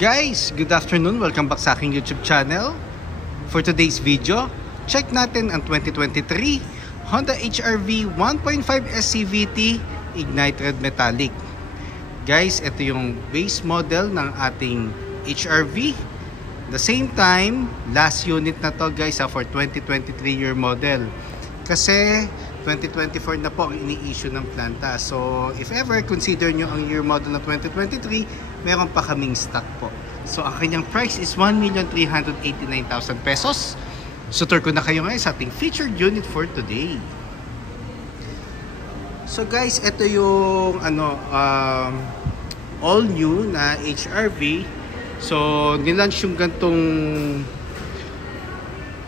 Guys, good afternoon. Welcome back sa aking YouTube channel. For today's video, check natin ang 2023 Honda HR-V 1.5 SCVT Ignited Metallic. Guys, ito yung base model ng ating HR-V. The same time, last unit na to guys for 2023 year model. Kasi 2024 na po ang ini-issue ng planta. So, if ever consider nyo ang year model na 2023, meron pa kaming stock po. So, ang kanyang price is 1,389,000 pesos. So, tour ko na kayo ngayon sa ating featured unit for today. So, guys, ito yung all new na HR-V. So, nilaunch yung gantong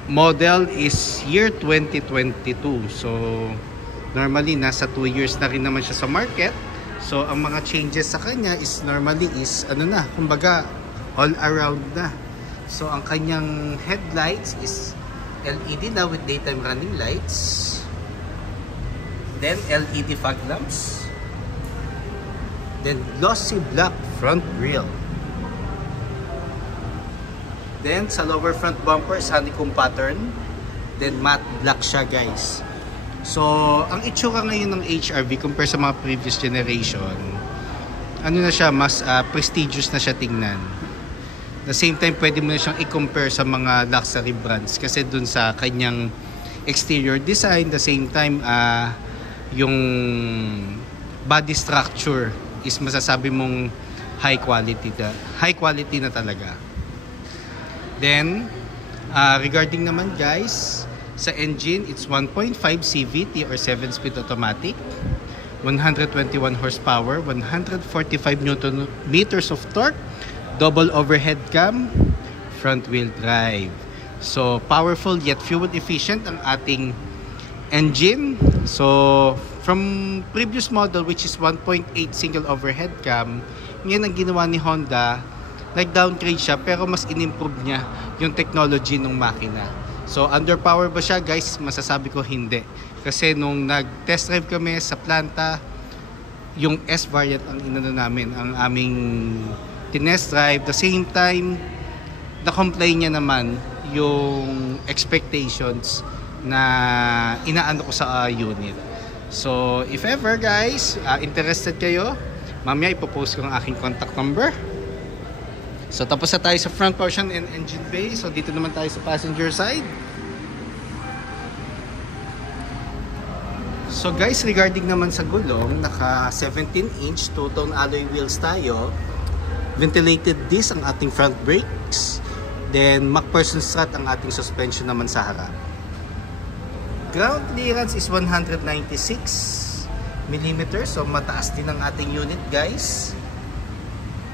model is year 2022. So, normally, nasa 2 years na rin naman siya sa market. So, ang mga changes sa kanya is normally is, kumbaga, all around na. So, ang kanyang headlights is LED na with daytime running lights. Then, LED fog lamps. Then, glossy black front grille. Then, sa lower front bumper is honeycomb pattern. Then, matte black siya, guys. So, ang itsura ngayon ng HR-V compare sa mga previous generation, na siya, mas prestigious na siya tingnan. The same time, pwede mo na siyang i-compare sa mga luxury brands kasi dun sa kanyang exterior design, the same time, yung body structure is masasabi mong high quality na talaga. Then, regarding naman guys, sa engine, it's 1.5 CVT or 7-speed automatic, 121 horsepower, 145 Newton meters of torque, double overhead cam, front wheel drive. So, powerful yet fuel efficient ang ating engine. So, from previous model which is 1.8 single overhead cam, ngayon ang ginawa ni Honda, nag-downgrade siya pero mas in-improve niya yung technology ng makina. So, underpower ba siya guys? Masasabi ko hindi. Kasi nung nag-test drive kami sa planta, yung S variant ang inano namin, ang aming tinest drive. The same time, na-complain niya naman yung expectations na inaano ko sa unit. So, if ever guys, interested kayo, mamaya ipopost ko ang aking contact number. So, tapos na tayo sa front portion and engine bay. So, dito naman tayo sa passenger side. So, guys, regarding naman sa gulong, naka 17-inch two-tone alloy wheels tayo. Ventilated disc ang ating front brakes. Then, MacPherson strut ang ating suspension naman sa harap. Ground clearance is 196 mm. So, mataas din ang ating unit, guys.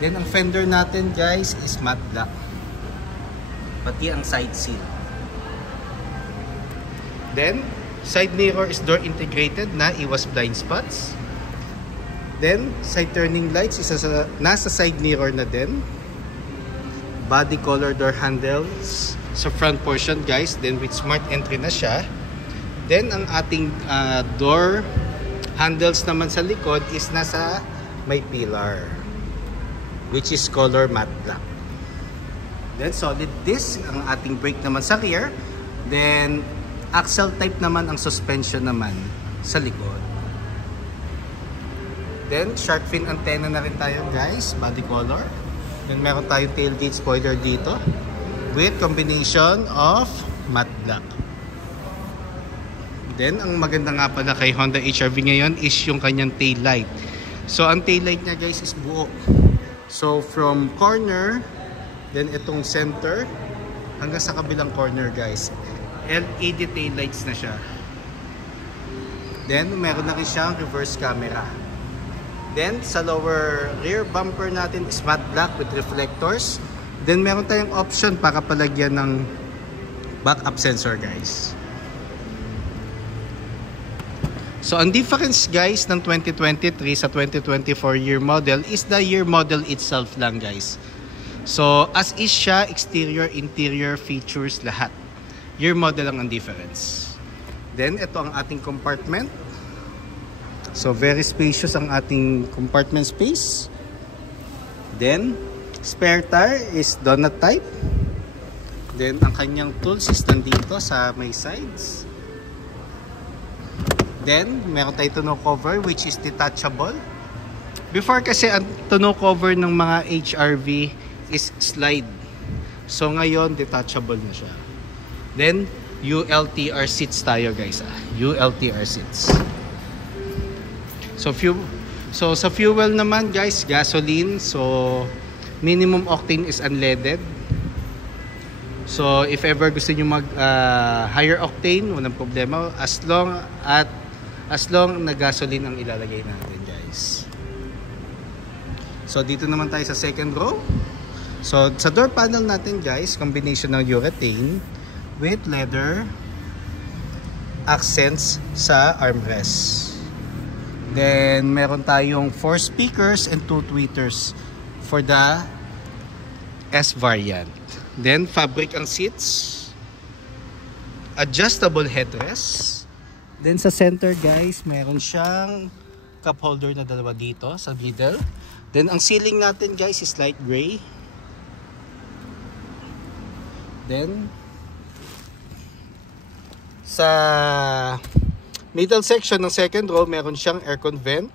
Then, ang fender natin, guys, is matte black. Pati ang side seal. Then, side mirror is door integrated na iwas blind spots. Then, side turning lights is nasa side mirror na din. Body color door handles sa front portion, guys. Then, with smart entry na siya. Then, ang ating door handles naman sa likod is nasa may pillar, which is color matte black. Then solid disc ang ating brake naman sa rear. Then axle type naman ang suspension naman sa likod. Then shark fin antenna na rin tayo guys, body color. Then meron tayong tailgate spoiler dito with combination of matte black. Then ang maganda nga pala kay Honda HR-V ngayon is yung kanyang tail light. So ang tail light niya guys is buo. So, from corner, then itong center, hanggang sa kabilang corner, guys. LED tail lights na siya. Then, meron na rin siyang reverse camera. Then, sa lower rear bumper natin is matte black with reflectors. Then, meron tayong option para palagyan ng backup sensor, guys. So, ang difference guys ng 2023 sa 2024 year model is the year model itself lang guys. So, as is siya, exterior, interior, features, lahat. Year model lang ang difference. Then, ito ang ating compartment. So, very spacious ang ating compartment space. Then, Spare tire is donut type. Then ang kanyang tools is nandito sa may sides. Then meron tayo tonneau cover which is detachable. Before kasi ang tonneau cover ng mga HRV is slide. So ngayon detachable na siya. Then ULTR seats tayo guys. ULTR seats. So sa fuel naman guys, gasoline. So minimum octane is unleaded. So if ever gusto niyo mag higher octane, walang problema as long na gasoline ang ilalagay natin guys. So dito naman tayo sa second row. So sa door panel natin guys, combination ng urethane with leather accents sa armrest. Then meron tayong 4 speakers and 2 tweeters for the S variant. Then fabric ang seats, adjustable headrest. Then sa center guys, meron siyang cup holder na dalawa dito sa middle. Then ang ceiling natin guys is light gray. Then sa middle section ng second row, meron siyang aircon vent.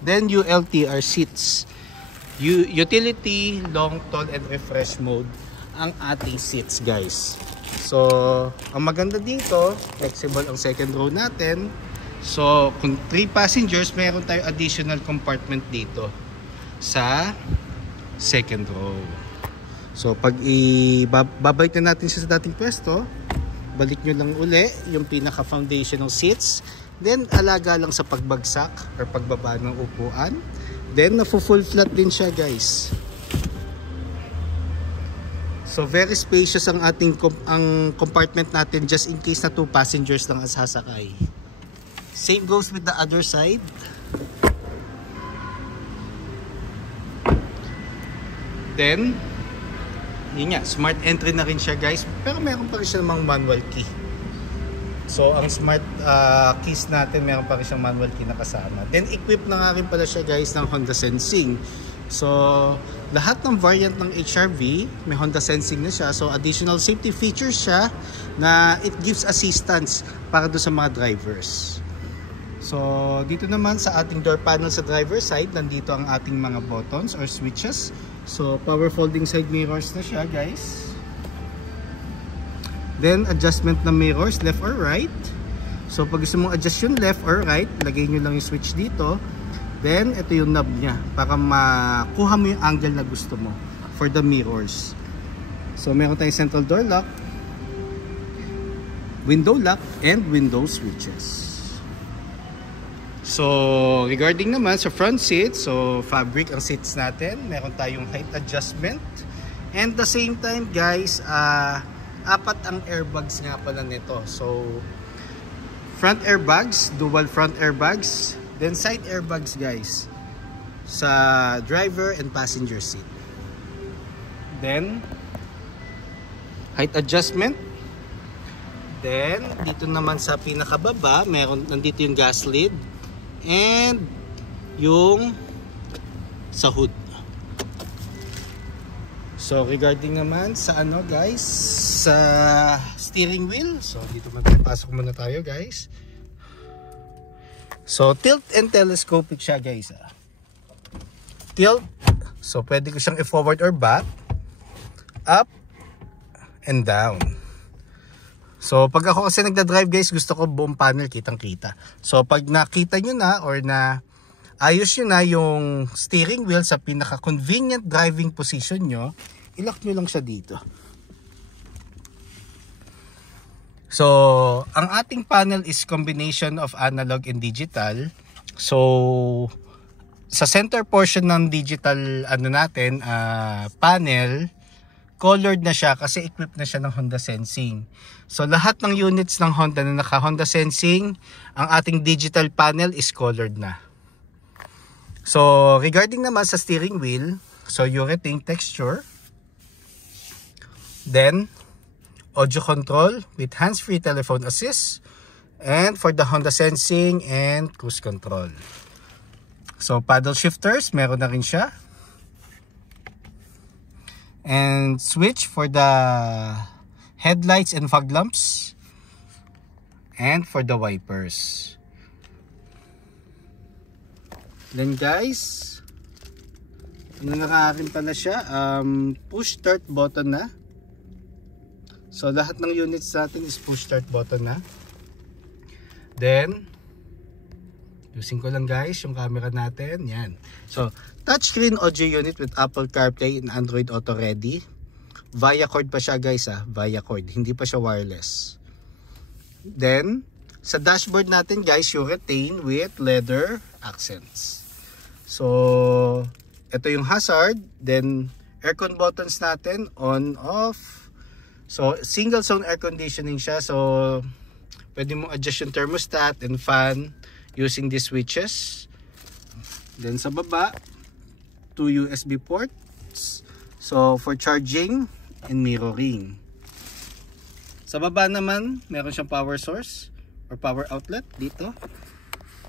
Then ULTR seats. Utility, long, tall, and refresh mode ang ating seats guys. So ang maganda dito, flexible ang second row natin. So kung 3 passengers, meron tayo additional compartment dito sa second row. So pag babalik na natin siya sa dating pwesto, balik nyo lang uli yung pinaka foundational seats. Then alaga lang sa pagbagsak or pagbaba ng upuan. Then nafu-full flat din siya guys. So very spacious ang ating compartment natin just in case na 2 passengers lang ang sasakay. Same goes with the other side. Then yun nga, smart entry na rin siya guys, pero meron pa rin siya namang manual key. So ang smart keys natin, meron pa rin siyang manual key na kasama. Then equipped na nga rin pala siya guys ng Honda Sensing. So lahat ng variant ng HRV may Honda Sensing na siya. So additional safety features siya na it gives assistance para do sa mga drivers. So dito naman sa ating door panel sa driver side, nandito ang ating mga buttons or switches. So power folding side mirrors na siya guys. Then adjustment ng mirrors left or right. So pag gusto mong adjust yung left or right, lagay nyo lang yung switch dito. Then ito yung knob nya para makuha mo yung angle na gusto mo for the mirrors. So meron tayong central door lock, window lock, and window switches. So regarding naman sa front seat, so fabric ang seats natin. Meron tayong height adjustment. And the same time guys, 4 ang airbags nga pala nito. So front airbags, dual front airbags. Then side airbags guys sa driver and passenger seat. Then height adjustment. Then dito naman sa pinakababa, nandito yung gas lid and yung sa hood. So regarding naman sa ano guys, sa steering wheel, so dito magpapasok muna tayo guys. So tilt and telescopic siya guys. Tilt, so pwede ko siyang i-forward or back, up and down. So pag ako kasi nagda-drive guys, gusto ko buong panel kitang-kita. So pag nakita nyo na or na ayos nyo na yung steering wheel sa pinaka-convenient driving position nyo, ilock nyo lang siya dito. So ang ating panel is combination of analog and digital. So sa center portion ng digital natin, panel, colored na siya kasi equipped na siya ng Honda Sensing. So lahat ng units ng Honda na naka Honda Sensing, ang ating digital panel is colored na. So regarding naman sa steering wheel, so urethane texture. Then audio control with hands-free telephone assist, and for the Honda Sensing and cruise control. So paddle shifters, meron na rin siya. and switch for the headlights and fog lamps, and for the wipers. Then guys, nakakakin pala siya, push start button na. So lahat ng units natin is push start button na. Then using ko lang guys yung camera natin, yan. So touchscreen audio unit with Apple CarPlay and Android Auto ready. Via cord pa siya guys, via cord, hindi pa siya wireless. Then sa dashboard natin guys, urethane with leather accents. So ito yung hazard. Then aircon buttons natin, on, off. So single zone air conditioning siya, so pwede mong adjust yung thermostat and fan using these switches. Then sa baba, 2 USB ports, so for charging and mirroring. Sa baba naman, meron siyang power source or power outlet dito.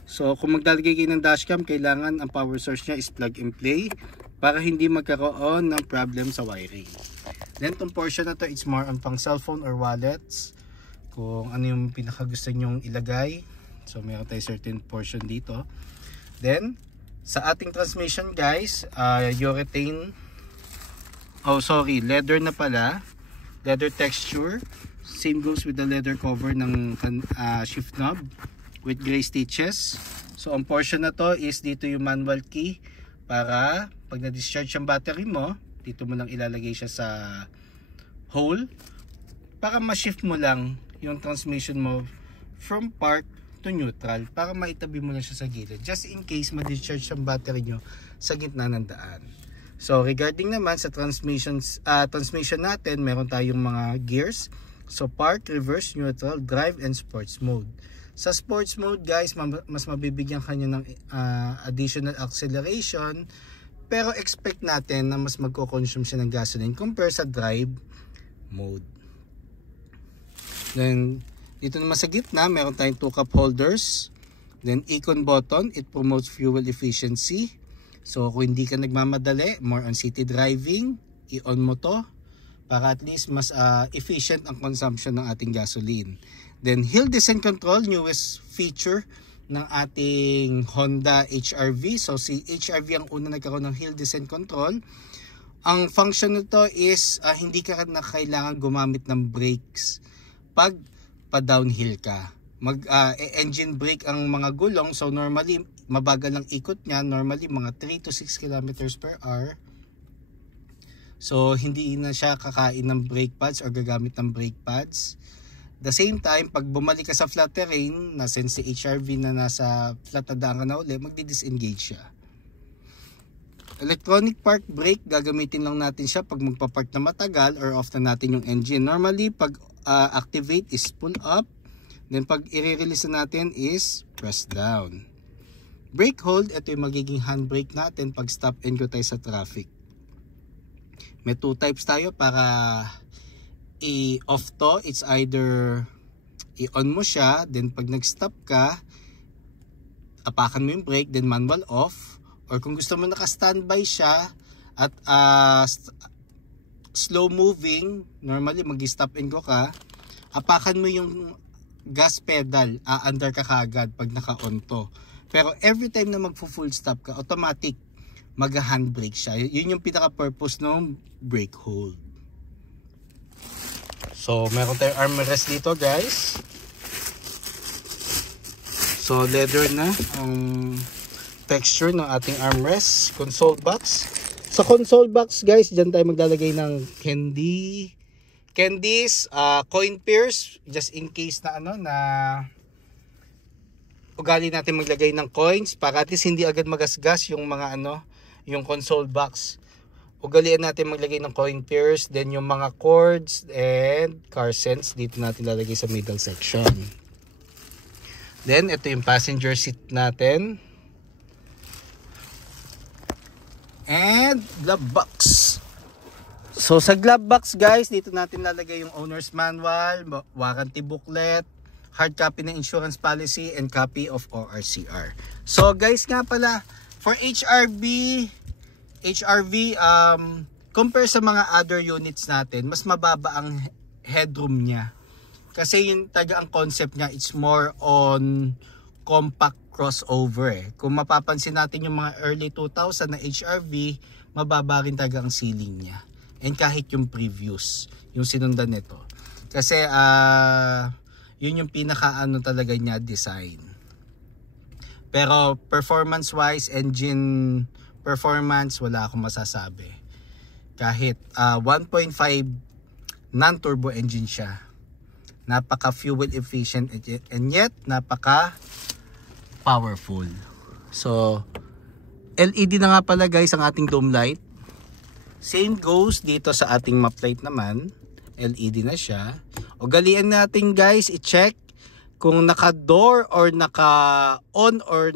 So kung maglalagay kayo ng dashcam, kailangan ang power source niya is plug and play para hindi magkaroon ng problem sa wiring. Then itong portion na to, it's more on pang cellphone or wallets, kung ano yung pinaka gusto nyong ilagay. So meron tayo certain portion dito. Then sa ating transmission guys, urethane, leather na pala, leather texture. Same goes with the leather cover ng shift knob with gray stitches. So ang portion na to is dito yung manual key, para pag na-discharge yung battery mo, dito mo lang ilalagay siya sa hole para ma-shift mo lang yung transmission mo from park to neutral, para maitabi mo lang siya sa gilid just in case ma-discharge yung battery nyo sa gitna ng daan. So regarding naman sa transmission natin, meron tayong mga gears. So park, reverse, neutral, drive, and sports mode. Sa sports mode guys, mas mabibigyan kanya ng additional acceleration, pero expect natin na mas magko-consume siya ng gasoline compare sa drive mode. Then dito naman sa gitna, meron tayong 2 cup holders. Then icon button, it promotes fuel efficiency. So kung hindi ka nagmamadali, more on city driving, i-on mo to para at least mas efficient ang consumption ng ating gasoline. Then hill descent control, newest feature ng ating Honda HR-V. So si HR-V ang una nagkaroon ng hill descent control. Ang function nito is hindi ka na kailangan gumamit ng brakes pag pa-downhill ka. Engine brake ang mga gulong, so normally mabagal ang ikot niya, normally mga 3 to 6 kilometers per hour. So hindi na siya kakain ng brake pads or gagamit ng brake pads. The same time, pag bumalik ka sa flat terrain, na since si HR-V na nasa flat na daan ka na uli, magdi-disengage siya. Electronic park brake, gagamitin lang natin siya pag magpapark na matagal or off na natin yung engine. Normally, pag activate is pull up, then pag i-release natin is press down. Brake hold, ito yung magiging handbrake natin pag stop and go tayo sa traffic. May 2 types tayo para i-off to. It's either i-on mo siya, then pag nag-stop ka, apakan mo yung brake, then manual off. Or kung gusto mo naka-standby siya at slow moving, normally mag-stop and go ka, apakan mo yung gas pedal, under ka kagad pag naka-on to. Pero every time na mag-full stop ka, automatic mag-handbrake siya. Yun yung pinaka-purpose ng brake hold. So meron tayong armrest dito guys. So leather na ang texture ng ating armrest. Console box. Sa console box guys, dyan tayo maglalagay ng candies, coin pairs, just in case na na ugali natin maglagay ng coins para at least hindi agad magasgas yung mga yung console box. Ugalian natin maglagay ng coin pairs, then yung mga cords and car sense dito natin lalagay sa middle section. Then ito yung passenger seat natin. And glove box. So sa glove box guys, dito natin lalagay yung owner's manual, warranty booklet, hard copy ng insurance policy, and copy of ORCR. So guys nga pala, for HR-V, compare sa mga other units natin, mas mababa ang headroom niya. Kasi yung ang concept niya, it's more on compact crossover eh. Kung mapapansin natin yung mga early 2000 na HRV, mababa rin talaga ang ceiling niya. And kahit yung previous, yung sinundan nito. Kasi yun yung pinaka talaga niya design. Pero performance wise, engine performance, wala akong masasabi. Kahit 1.5 non-turbo engine siya. Napaka fuel efficient and yet napaka powerful. So LED na nga pala guys ang ating dome light. Same goes dito sa ating map light naman. LED na siya. Ugalian natin guys i-check kung naka-door or naka-on or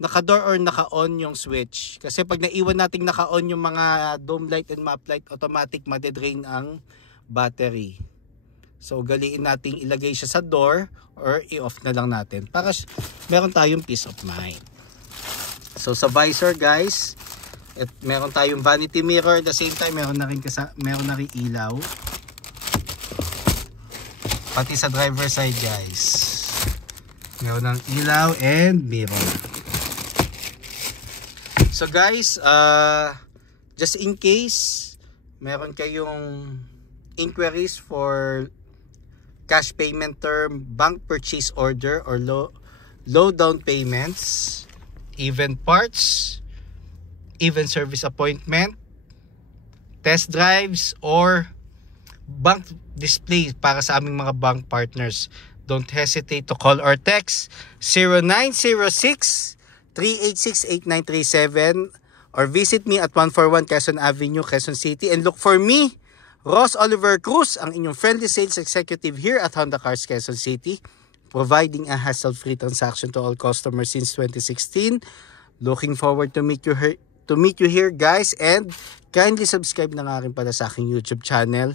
naka-door or naka-on yung switch. Kasi pag naiwan natin naka-on yung mga dome light and map light, automatic madedrain ang battery. So ugaliin natin ilagay siya sa door or i-off na lang natin para meron tayong peace of mind. So sa visor guys, meron tayong vanity mirror, at the same time meron na rin ilaw. Pati sa driver side guys, meron ng ilaw and mirror. So guys, just in case meron kayong inquiries for cash payment term, bank purchase order, or low down payments, even parts, even service appointment, test drives, or bank display para sa aming mga bank partners, don't hesitate to call or text 0906-386-8937 or visit me at 141 Quezon Avenue, Quezon City, and look for me, Ross Oliver Cruz, ang inyong friendly sales executive here at Honda Cars Quezon City, providing a hassle-free transaction to all customers since 2016. Looking forward to meet you here guys, and kindly subscribe na nga rin pala sa aking YouTube channel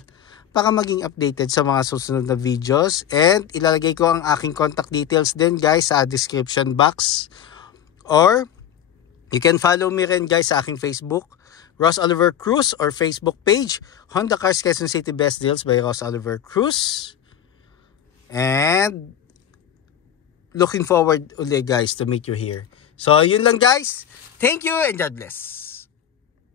para maging updated sa mga susunod na videos, and ilalagay ko ang aking contact details din guys sa description box, or you can follow me rin guys sa aking Facebook, Ross Oliver Cruz, or Facebook page, Honda Cars Quezon City Best Deals by Ross Oliver Cruz. And looking forward ulit guys to meet you here. So yun lang guys. Thank you and God bless.